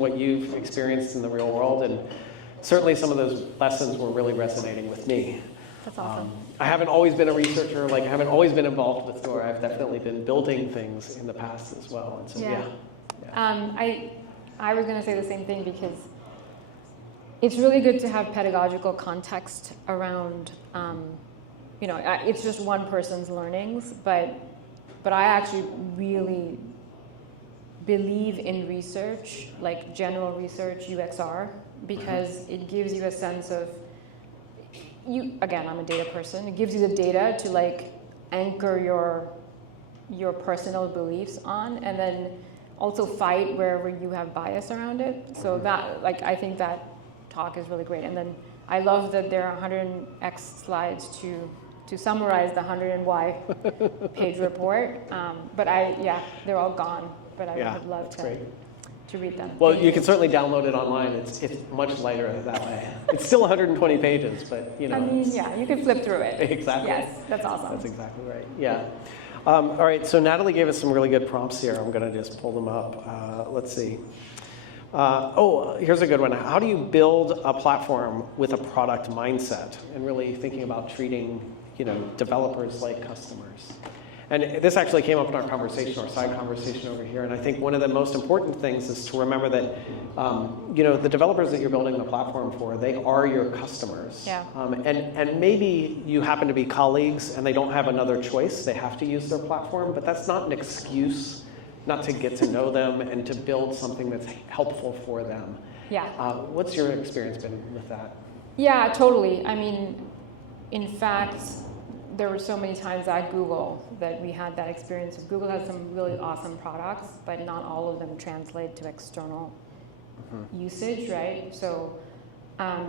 what you've experienced in the real world, and certainly some of those lessons were really resonating with me. That's awesome. I haven't always been a researcher, like I haven't always been involved with Store. I've definitely been building things in the past as well. And so, yeah. I was going to say the same thing, because it's really good to have pedagogical context around, it's just one person's learnings, but I actually really believe in research, like general research, UXR, because it gives you a sense of, again, I'm a data person, it gives you the data to like anchor your personal beliefs on, and then also fight wherever you have bias around it. So that, like, I think that talk is really great. And then I love that there are 100x slides to summarize the 100 and Y page report. But they're all gone. But I would love to read them. Well, you can certainly download it online. It's much lighter that way. It's still 120 pages, but I mean, you can flip through it. Exactly. Yes, that's awesome. That's exactly right. Yeah. All right, so Natalie gave us some really good prompts here. I'm going to just pull them up. Let's see. Here's a good one. How do you build a platform with a product mindset and really thinking about treating, developers like customers? And this actually came up in our conversation, our side conversation over here. And I think one of the most important things is to remember that, the developers that you're building the platform for, they are your customers. Yeah. And maybe you happen to be colleagues and they don't have another choice. They have to use their platform, but that's not an excuse not to get to know them and to build something that's helpful for them. Yeah. What's your experience been with that? Yeah, totally. I mean, in fact, there were so many times at Google that we had that experience. Google has some really awesome products, but not all of them translate to external usage, right? So a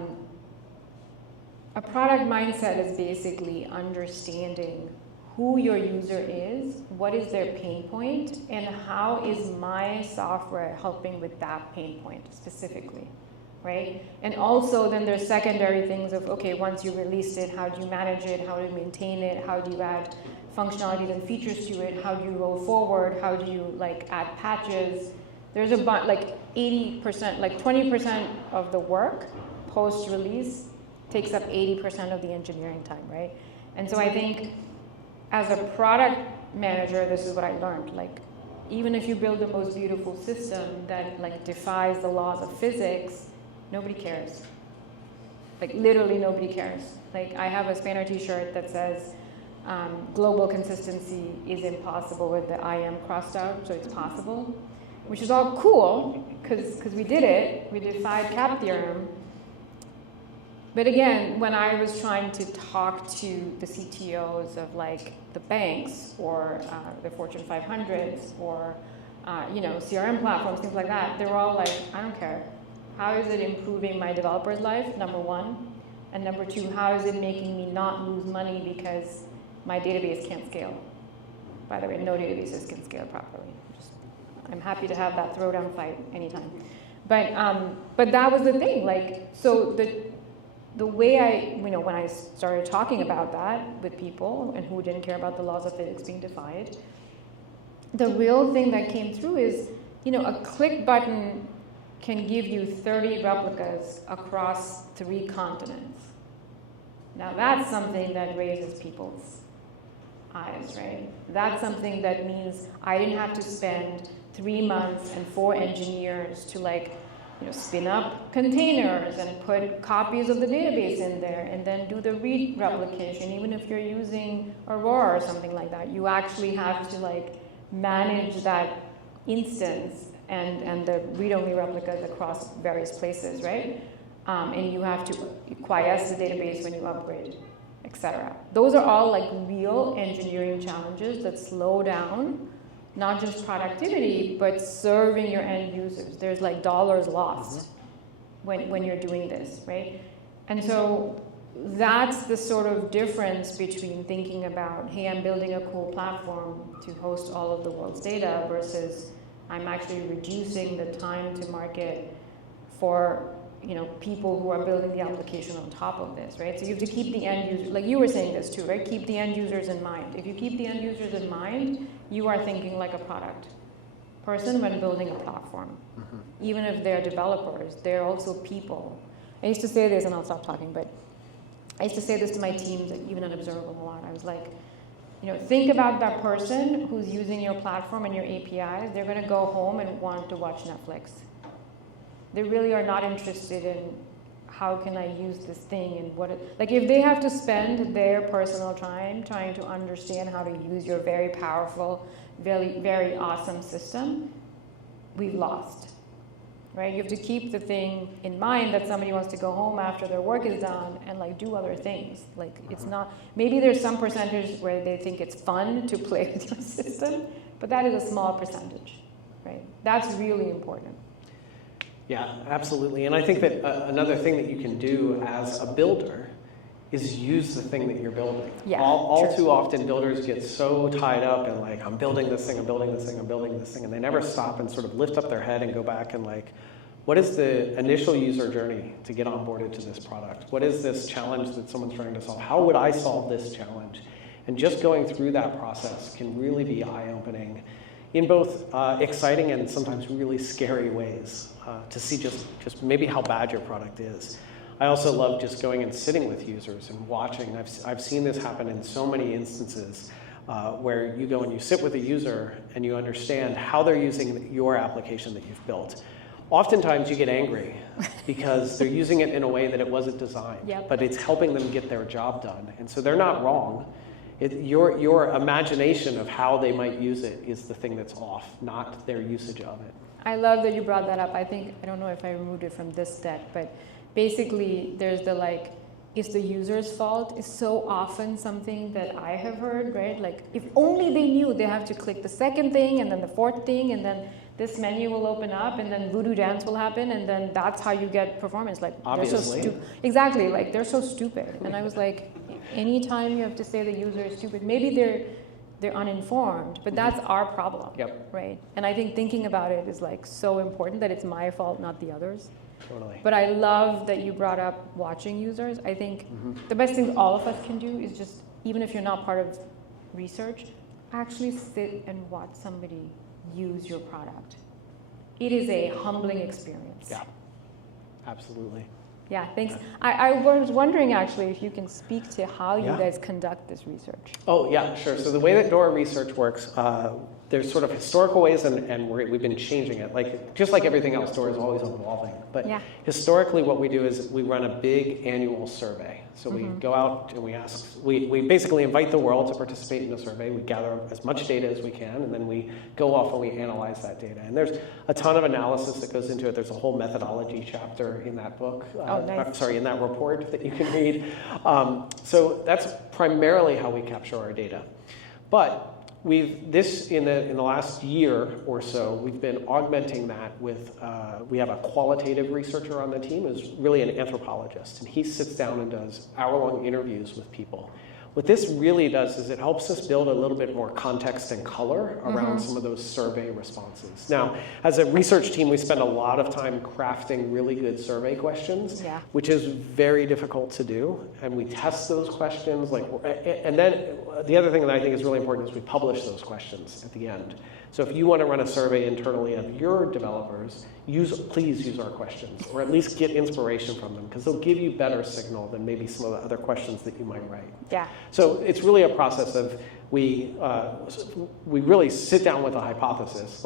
product mindset is basically understanding who your user is, what is their pain point, and how is my software helping with that pain point specifically, right? And also then there's secondary things of, okay, once you released it, how do you manage it, how do you maintain it, how do you add functionalities and features to it, how do you roll forward, how do you add patches? There's about 80%, 20% of the work post-release takes up 80% of the engineering time, right? And so I think as a product manager, this is what I learned. Even if you build the most beautiful system that defies the laws of physics, nobody cares. Literally nobody cares. I have a Spanner t-shirt that says, global consistency is impossible with the I am crossed out, so it's possible, which is all cool, because we did it. We defied cap theorem. But again, when I was trying to talk to the CTOs of the banks or the Fortune 500s or CRM platforms, things like that, they were all like, I don't care. How is it improving my developer's life, number one? And number two, how is it making me not lose money because my database can't scale? By the way, no databases can scale properly. I'm happy to have that throwdown fight anytime. But that was the thing. So the way when I started talking about that with people and who didn't care about the laws of physics being defied, the real thing that came through is, a click button can give you 30 replicas across 3 continents. Now that's something that raises people's eyes, right? That's something that means I didn't have to spend 3 months and 4 engineers to spin up containers and put copies of the database in there and then do the read replication. Even if you're using Aurora or something like that, you actually have to manage that instance and the read-only replicas across various places, right? And you have to quiesce the database when you upgrade, etc. Those are all real engineering challenges that slow down not just productivity, but serving your end users. There's dollars lost when you're doing this, right? And so that's the sort of difference between thinking about, hey, I'm building a cool platform to host all of the world's data versus I'm actually reducing the time to market for people who are building the application on top of this, right? So you have to keep the end user, you were saying this too, right? Keep the end users in mind. If you keep the end users in mind, you are thinking like a product. person when building a platform. Even if they're developers, they're also people. I used to say this, and I'll stop talking, but I used to say this to my teams, even at Observable a lot. I was like, think about that person who's using your platform and your APIs. They're going to go home and want to watch Netflix. They really are not interested in how can I use this thing and if they have to spend their personal time trying to understand how to use your very powerful, very, very awesome system, we've lost. Right? You have to keep the thing in mind that somebody wants to go home after their work is done and do other things. It's not, maybe there's some percentage where they think it's fun to play with your system, but that is a small percentage, right? That's really important. Yeah, absolutely. And I think that another thing that you can do as a builder is use the thing that you're building. Yeah, all too often builders get so tied up in I'm building this thing, I'm building this thing, I'm building this thing, and they never stop and sort of lift up their head and go back and what is the initial user journey to get onboarded to this product? What is this challenge that someone's trying to solve? How would I solve this challenge? And just going through that process can really be eye-opening in both exciting and sometimes really scary ways to see just maybe how bad your product is. I also love just going and sitting with users and watching. I've seen this happen in so many instances where you go and you sit with a user and you understand how they're using your application that you've built. Oftentimes you get angry because they're using it in a way that it wasn't designed, but it's helping them get their job done. And so they're not wrong. Your imagination of how they might use it is the thing that's off, not their usage of it. I love that you brought that up. I don't know if I removed it from this deck, but basically there's it's the user's fault is so often something that I have heard, right? If only they knew they have to click the second thing and then the fourth thing and then this menu will open up and then voodoo dance will happen and then that's how you get performance. Obviously. They're so exactly, they're so stupid. And I was anytime you have to say the user is stupid, maybe they're uninformed, but that's our problem, right? And I think thinking about it is so important that it's my fault, not the others. Totally. But I love that you brought up watching users. I think the best thing all of us can do is just, even if you're not part of research, actually sit and watch somebody use your product. It is a humbling experience. Yeah, absolutely. Yeah, thanks. I was wondering actually if you can speak to how you guys conduct this research. Oh, yeah, sure. So the way that Dora research works, there's sort of historical ways, and we've been changing it. Just like everything else, Dora is always evolving. But historically, what we do is we run a big annual survey. So we go out and we basically invite the world to participate in the survey. We gather as much data as we can, and then we go off and we analyze that data. And there's a ton of analysis that goes into it. There's a whole methodology chapter in that book. Nice. In that report that you can read. So that's primarily how we capture our data. But in the last year or so, we've been augmenting that with, we have a qualitative researcher on the team who's really an anthropologist, and he sits down and does hour-long interviews with people. What this really does is it helps us build a little bit more context and color around some of those survey responses. Now, as a research team, we spend a lot of time crafting really good survey questions, which is very difficult to do. And we test those questions. And then the other thing that I think is really important is we publish those questions at the end. So if you want to run a survey internally of your developers, please use our questions, or at least get inspiration from them, because they'll give you better signal than maybe some of the other questions that you might write. Yeah. So it's really a process of we really sit down with a hypothesis,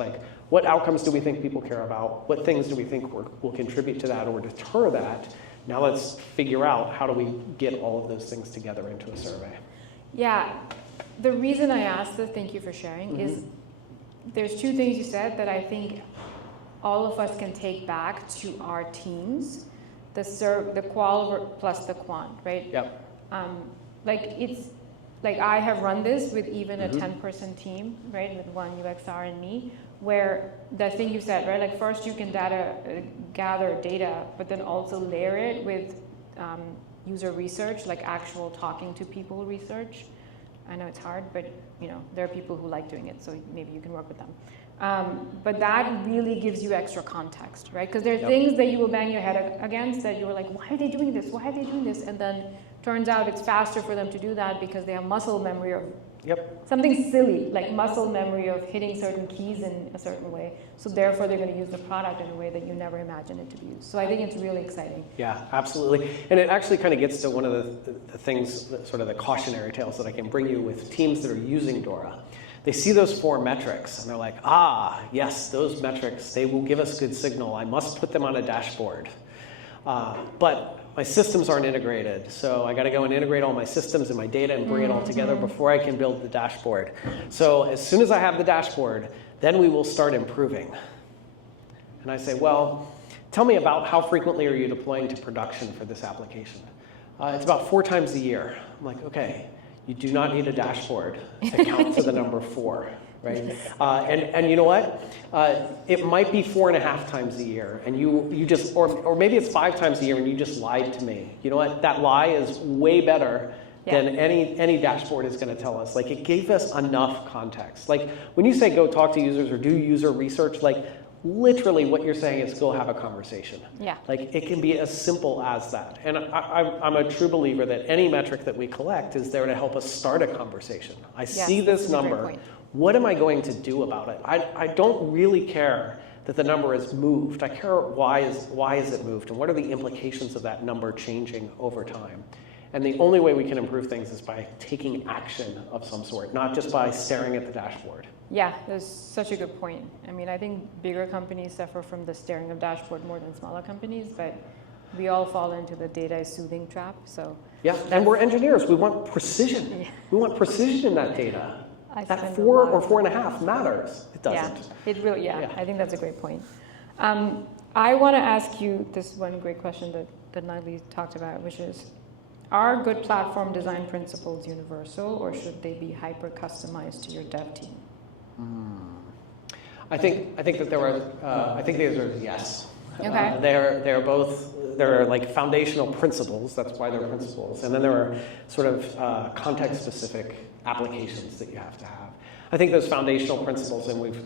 what outcomes do we think people care about? What things do we think will contribute to that or deter that? Now let's figure out how do we get all of those things together into a survey. Yeah. The reason I asked this, thank you for sharing, is there's two things you said that I think all of us can take back to our teams, the qual plus the quant, right? Yep. I have run this with even a 10-person team, right, with one UXR and me, where the thing you said, right, first you can gather data, but then also layer it with user research, actual talking to people research. I know it's hard, but there are people who like doing it, so maybe you can work with them. But that really gives you extra context, right? Because there are things that you will bang your head against that you were like, why are they doing this? Why are they doing this? And then turns out it's faster for them to do that because they have muscle memory of Yep. Something silly, like muscle memory of hitting certain keys in a certain way. So therefore, they're going to use the product in a way that you never imagined it to be used. So I think it's really exciting. Yeah, absolutely. And it actually kind of gets to one of the things, sort of the cautionary tales that I can bring you with teams that are using Dora. They see those 4 metrics, and they're like, yes, those metrics, they will give us good signal. I must put them on a dashboard. But my systems aren't integrated, so I got to go and integrate all my systems and my data and bring it all together before I can build the dashboard. So as soon as I have the dashboard, then we will start improving. And I say, well, tell me about how frequently are you deploying to production for this application? It's about 4 times a year. I'm like, okay, you do not need a dashboard to count to the number 4. Right? And you know what? It might be 4.5 times a year, and you just, or maybe it's 5 times a year, and you just lied to me. You know what? That lie is way better than any dashboard is going to tell us. Like, it gave us enough context. Like, when you say go talk to users or do user research, like, literally what you're saying is go have a conversation. Yeah. Like, it can be as simple as that. And I'm a true believer that any metric that we collect is there to help us start a conversation. I see this number. What am I going to do about it? I don't really care that the number is moved. I care why is it moved, and what are the implications of that number changing over time. And the only way we can improve things is by taking action of some sort, not just by staring at the dashboard. Yeah, that's such a good point. I mean, I think bigger companies suffer from the staring of dashboard more than smaller companies, but we all fall into the data is soothing trap. So yeah, and we're engineers. We want precision. Yeah. We want precision in that data. That 4 or 4.5 matters. It doesn't. Yeah, it really, I think that's a great point. I want to ask you this one great question that Natalie talked about, which is, are good platform design principles universal, or should they be hyper customized to your dev team? I think that there are. I think the answer is yes. Okay. They're both. There are like foundational principles. That's why they're principles, and then there are sort of context-specific applications that you have to have. I think those foundational principles, and we've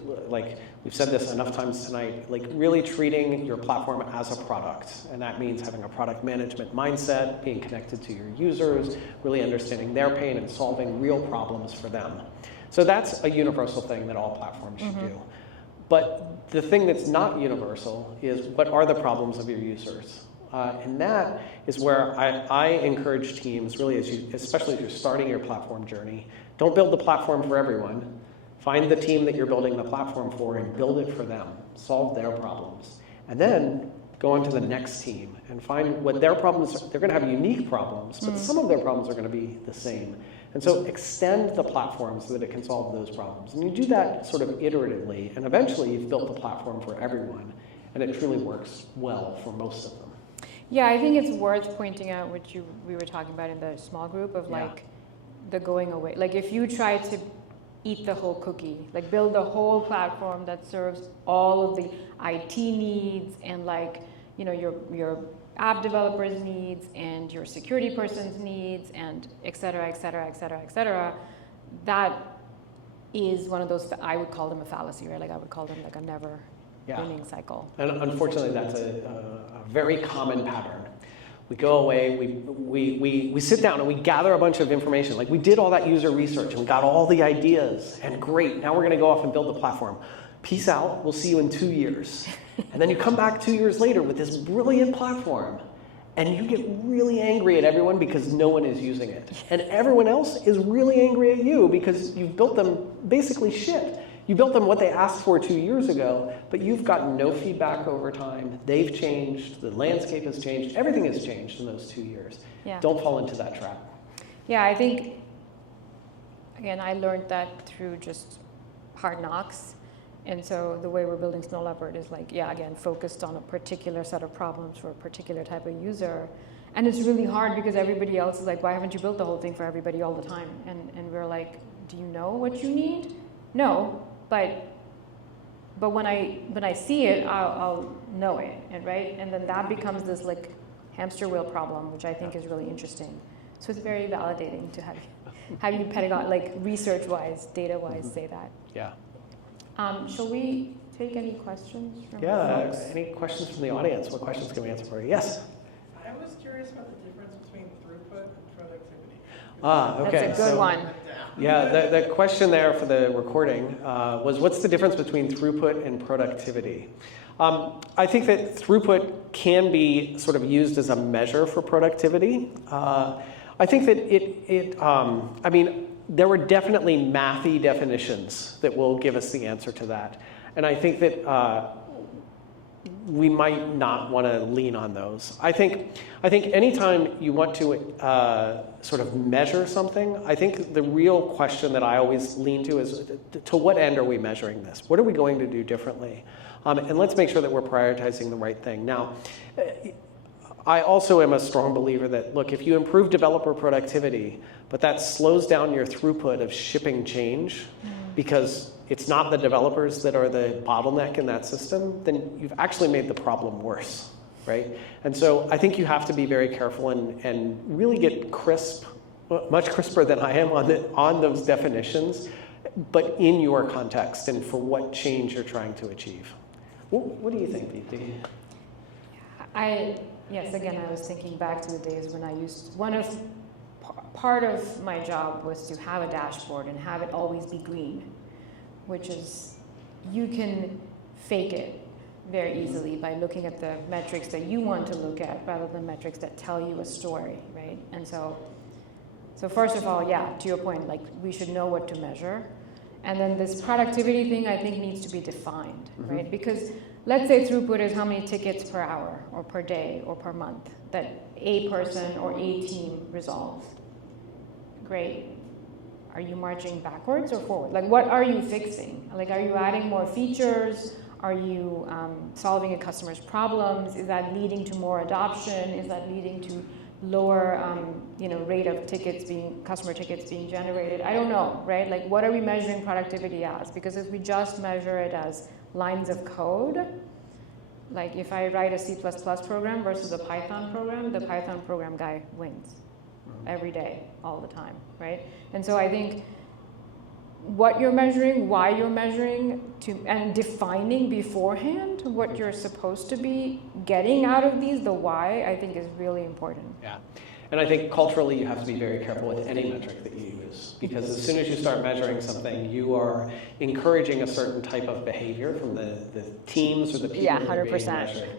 said this enough times tonight, like really treating your platform as a product, and that means having a product management mindset, being connected to your users, really understanding their pain and solving real problems for them. So that's a universal thing that all platforms should do. But the thing that's not universal is, what are the problems of your users? And that is where I encourage teams, really, especially if you're starting your platform journey, don't build the platform for everyone. Find the team that you're building the platform for and build it for them. Solve their problems. And then go on to the next team and find what their problems are. They're going to have unique problems, but some of their problems are going to be the same. And so extend the platform so that it can solve those problems. And you do that sort of iteratively, and eventually you've built the platform for everyone, and it truly works well for most of them. Yeah, I think it's worth pointing out what we were talking about in the small group of like the going away. Like, if you try to eat the whole cookie, like build a whole platform that serves all of the IT needs and like, you know, your app developers' needs and your security person's needs and et cetera, et cetera, et cetera, et cetera, that is one of those, I would call them a fallacy, right? Like, I would call them like a never winning cycle. And unfortunately, that's a very common pattern. We go away, we sit down and we gather a bunch of information. Like, we did all that user research and we got all the ideas, and great, now we're going to go off and build the platform. Peace out, we'll see you in 2 years. And then you come back 2 years later with this brilliant platform, and you get really angry at everyone because no one is using it. And everyone else is really angry at you because you've built them basically shit. You built them what they asked for 2 years ago, but you've gotten no feedback over time. They've changed, the landscape has changed, everything has changed in those 2 years. Yeah. Don't fall into that trap. Yeah, I think, again, I learned that through just hard knocks. And so the way we're building Snow Leopard is like, again, focused on a particular set of problems for a particular type of user. And it's really hard because everybody else is like, why haven't you built the whole thing for everybody all the time? And we're like, do you know what you need? No, but when I see it, I'll know it, right? And then that becomes this like hamster wheel problem, which I think is really interesting. So it's very validating to have you like research-wise, data-wise, say that. Yeah. Shall we take any questions from Yeah, folks? any questions from the audience? What questions can we answer for you? Yes? I was curious about the difference between throughput and productivity. Okay. That's a good one. Yeah, the question there for the recording was, what's the difference between throughput and productivity? I think that throughput can be sort of used as a measure for productivity. I think that I mean, there were definitely mathy definitions that will give us the answer to that. And I think that we might not want to lean on those. I think anytime you want to sort of measure something, I think the real question that I always lean to is, to what end are we measuring this? What are we going to do differently? And let's make sure that we're prioritizing the right thing. Now, I also am a strong believer that, look, if you improve developer productivity, but that slows down your throughput of shipping change because it's not the developers that are the bottleneck in that system, then you've actually made the problem worse, right? And so I think you have to be very careful and really get crisp, much crisper than I am on those definitions, but in your context and for what change you're trying to achieve. What do you think, Deepti? Yes, again, I was thinking back to the days when I used, part of my job was to have a dashboard and have it always be green, which is, you can fake it very easily by looking at the metrics that you want to look at rather than metrics that tell you a story, right? And so first of all, yeah, to your point, like, we should know what to measure. And then this productivity thing, I think, needs to be defined, right? Because let's say throughput is how many tickets per hour or per day or per month that a person or a team resolves. Great. Are you marching backwards or forward? Like, what are you fixing? Like, are you adding more features? Are you solving a customer's problems? Is that leading to more adoption? Is that leading to lower rate of customer tickets being generated? I don't know, right? Like, what are we measuring productivity as? Because if we just measure it as lines of code, like if I write a C++ program versus a Python program, the Python program guy wins every day, all the time, right? And so I think what you're measuring, why you're measuring, and defining beforehand what you're supposed to be getting out of these, the why, I think is really important. Yeah. And I think culturally you have to be very careful with any metric that you use, because as soon as you start measuring something, you are encouraging a certain type of behavior from the teams or the people that are being measured.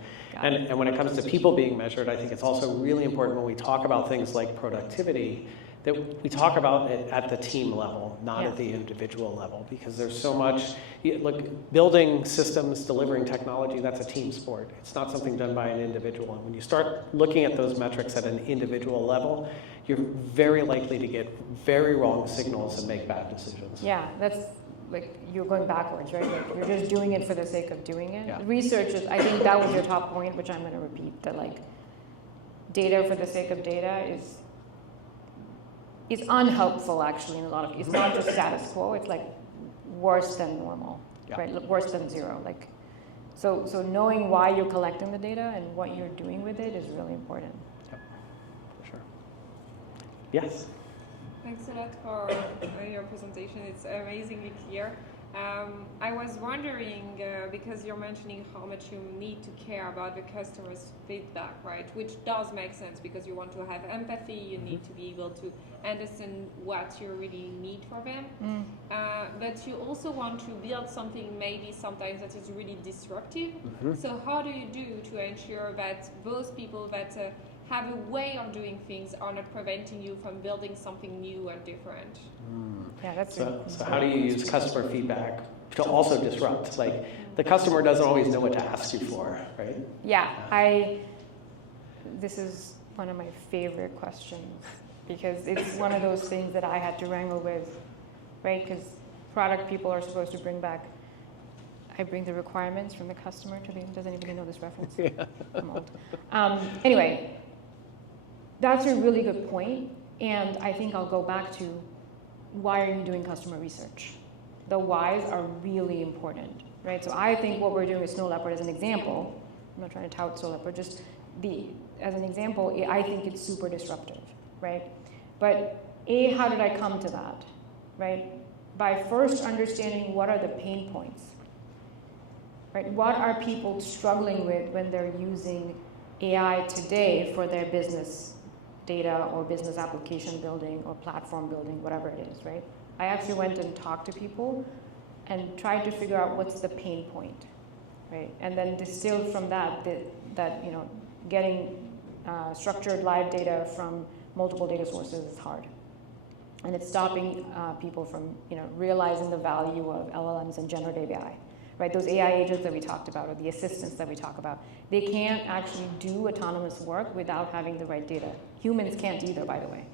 And when it comes to people being measured, I think it's also really important when we talk about things like productivity that we talk about it at the team level, not at the individual level, because there's so much, look, building systems, delivering technology, that's a team sport. It's not something done by an individual. And when you start looking at those metrics at an individual level, you're very likely to get very wrong signals and make bad decisions. Yeah, that's like, you're going backwards, right? Like, you're just doing it for the sake of doing it. Yeah. Research is, I think that was your top point, which I'm going to repeat, that like, data for the sake of data is unhelpful, actually, in a lot of cases. It's not just status quo, it's like worse than normal, right? Worse than zero. Like, so knowing why you're collecting the data and what you're doing with it is really important. Yep, for sure. Yes? Thanks a lot for your presentation. It's amazingly clear. I was wondering, because you're mentioning how much you need to care about the customer's feedback, right? Which does make sense, because you want to have empathy, you need to be able to understand what you really need for them. But you also want to build something maybe sometimes that is really disruptive. So how do you do to ensure that those people that have a way of doing things are not preventing you from building something new and different? Yeah, that's so how do you use customer feedback to also disrupt? Like, the customer doesn't always know what to ask you for, right? Yeah, this is one of my favorite questions, because it's one of those things that I had to wrangle with, right? Because product people are supposed to bring back, I bring the requirements from the customer to the, does anybody know this reference? Yeah. I'm old. Anyway, that's a really good point, and I think I'll go back to, why are you doing customer research? The whys are really important, right? So I think what we're doing with Snow Leopard as an example, I'm not trying to tout Snow Leopard, just as an example, I think it's super disruptive, right? But how did I come to that, right? By first understanding what are the pain points, right? What are people struggling with when they're using AI today for their business data or business application building or platform building, whatever it is, right? I actually went and talked to people and tried to figure out what's the pain point, right? And then distilled from that getting structured live data from multiple data sources is hard. And it's stopping people from realizing the value of LLMs and generative AI, right? Those AI agents that we talked about, or the assistants that we talk about, they can't actually do autonomous work without having the right data. Humans can't either, by the way,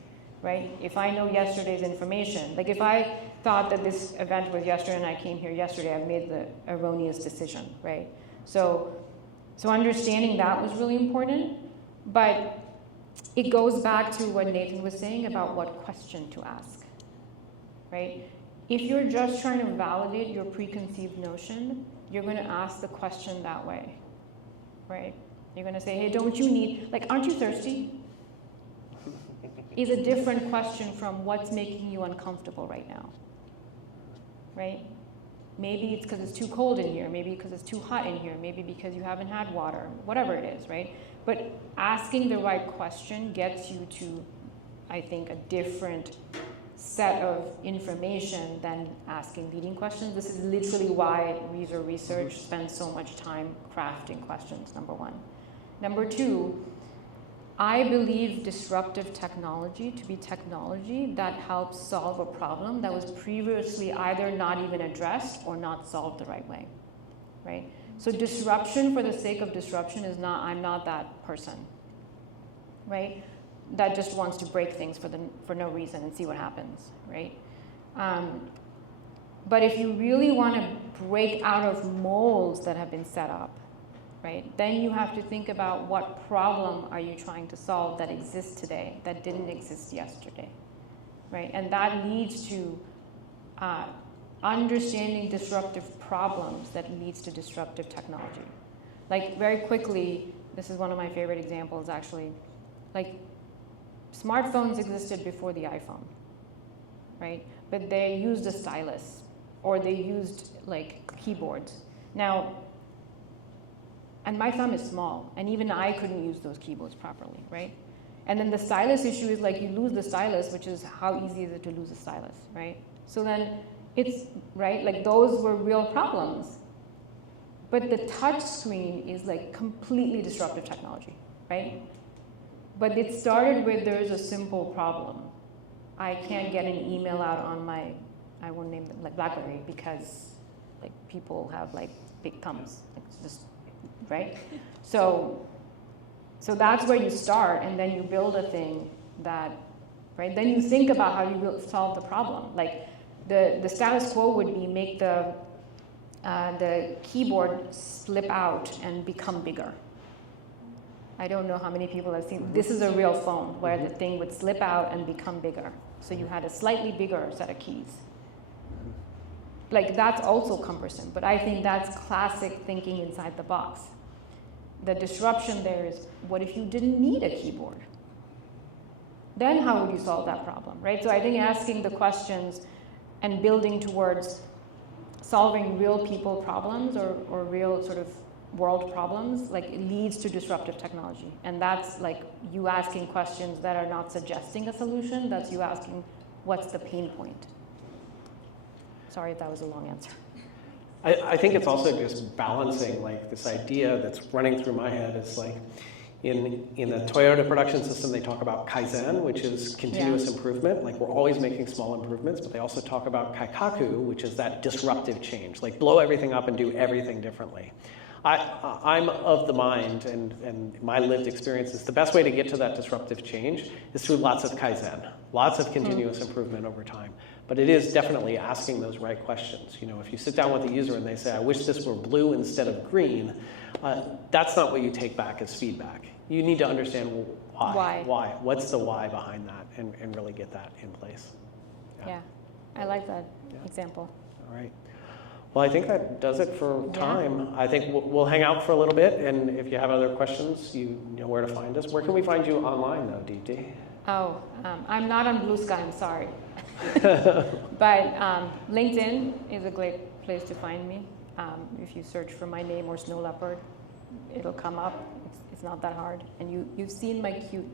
right? If I know yesterday's information, like if I thought that this event was yesterday and I came here yesterday, I've made the erroneous decision, right? So understanding that was really important, but it goes back to what Nathan was saying about what question to ask, right? If you're just trying to validate your preconceived notion, you're going to ask the question that way, right? You're going to say, hey, don't you need, like, aren't you thirsty? Is a different question from what's making you uncomfortable right now, right? Maybe it's because it's too cold in here, maybe because it's too hot in here, maybe because you haven't had water, whatever it is, right? But asking the right question gets you to, I think, a different set of information than asking leading questions. This is literally why user research spends so much time crafting questions, number one. Number two, I believe disruptive technology to be technology that helps solve a problem that was previously either not even addressed or not solved the right way, right? So disruption for the sake of disruption is not, I'm not that person, right? That just wants to break things for no reason and see what happens, right? But if you really want to break out of molds that have been set up, right, then you have to think about what problem are you trying to solve that exists today that didn't exist yesterday, right? And that leads to understanding disruptive problems that leads to disruptive technology. Like very quickly, this is one of my favorite examples actually, like smartphones existed before the iPhone, right? But they used a stylus or they used like keyboards. Now, and my thumb is small, and even I couldn't use those keyboards properly, right? And then the stylus issue is like you lose the stylus, which is how easy is it to lose a stylus, right? So then it's, right, like those were real problems. But the touch screen is like completely disruptive technology, right? But it started with there's a simple problem. I can't get an email out on my, I won't name them, like BlackBerry, because like people have like big thumbs. It's just, right? So that's where you start, and then you build a thing that, right? Then you think about how you will solve the problem. Like the status quo would be make the keyboard slip out and become bigger. I don't know how many people have seen, this is a real phone where the thing would slip out and become bigger. So you had a slightly bigger set of keys. Like that's also cumbersome, but I think that's classic thinking inside the box. The disruption there is, what if you didn't need a keyboard? Then how would you solve that problem, right? So I think asking the questions and building towards solving real people problems or real sort of world problems, like it leads to disruptive technology. And that's like you asking questions that are not suggesting a solution, that's you asking what's the pain point. Sorry if that was a long answer. I think it's also just balancing like this idea that's running through my head is like in the Toyota production system, they talk about Kaizen, which is continuous improvement. Like we're always making small improvements, but they also talk about Kaikaku, which is that disruptive change, like blow everything up and do everything differently. I'm of the mind, and my lived experience is the best way to get to that disruptive change is through lots of Kaizen, lots of continuous improvement over time. But it is definitely asking those right questions. You know, if you sit down with the user and they say, I wish this were blue instead of green, that's not what you take back as feedback. You need to understand why. What's the why behind that, and really get that in place. Yeah, I like that example. All right. Well, I think that does it for time. I think we'll hang out for a little bit, and if you have other questions, you know where to find us. Where can we find you online, though, Deepti? Oh, I'm not on Blue Sky, I'm sorry. But LinkedIn is a great place to find me. If you search for my name or Snow Leopard, it'll come up. It's not that hard. And you've seen my cute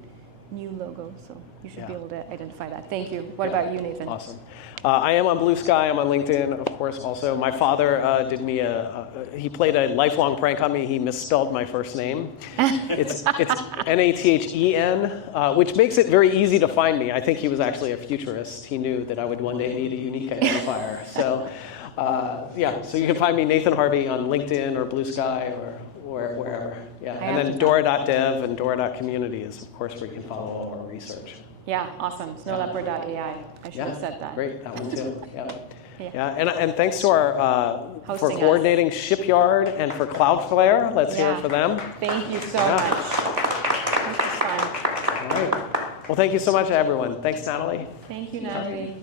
new logo, so you should be Yeah. able to identify that. Thank you. What about you, Nathan? Awesome. I am on Blue Sky. I'm on LinkedIn, of course, also. My father did me he played a lifelong prank on me. He misspelled my first name. It's Nathen, which makes it very easy to find me. I think he was actually a futurist. He knew that I would one day need a unique identifier. So, so you can find me, Nathan Harvey, on LinkedIn or Blue Sky or wherever. Yeah, and then Dora.dev and Dora.community is, of course, where you can follow all our research. Yeah, awesome. Snowleopard.ai. I should have said that. Great, that one too. Yeah. Yeah. Yeah, and thanks to our for Hosting coordinating Shipyard and for Cloudflare. Let's hear it for them. Thank you so Yeah. much. This was fun. All right. Well, thank you so much, everyone. Thanks, Natalie. Thank you, Natalie.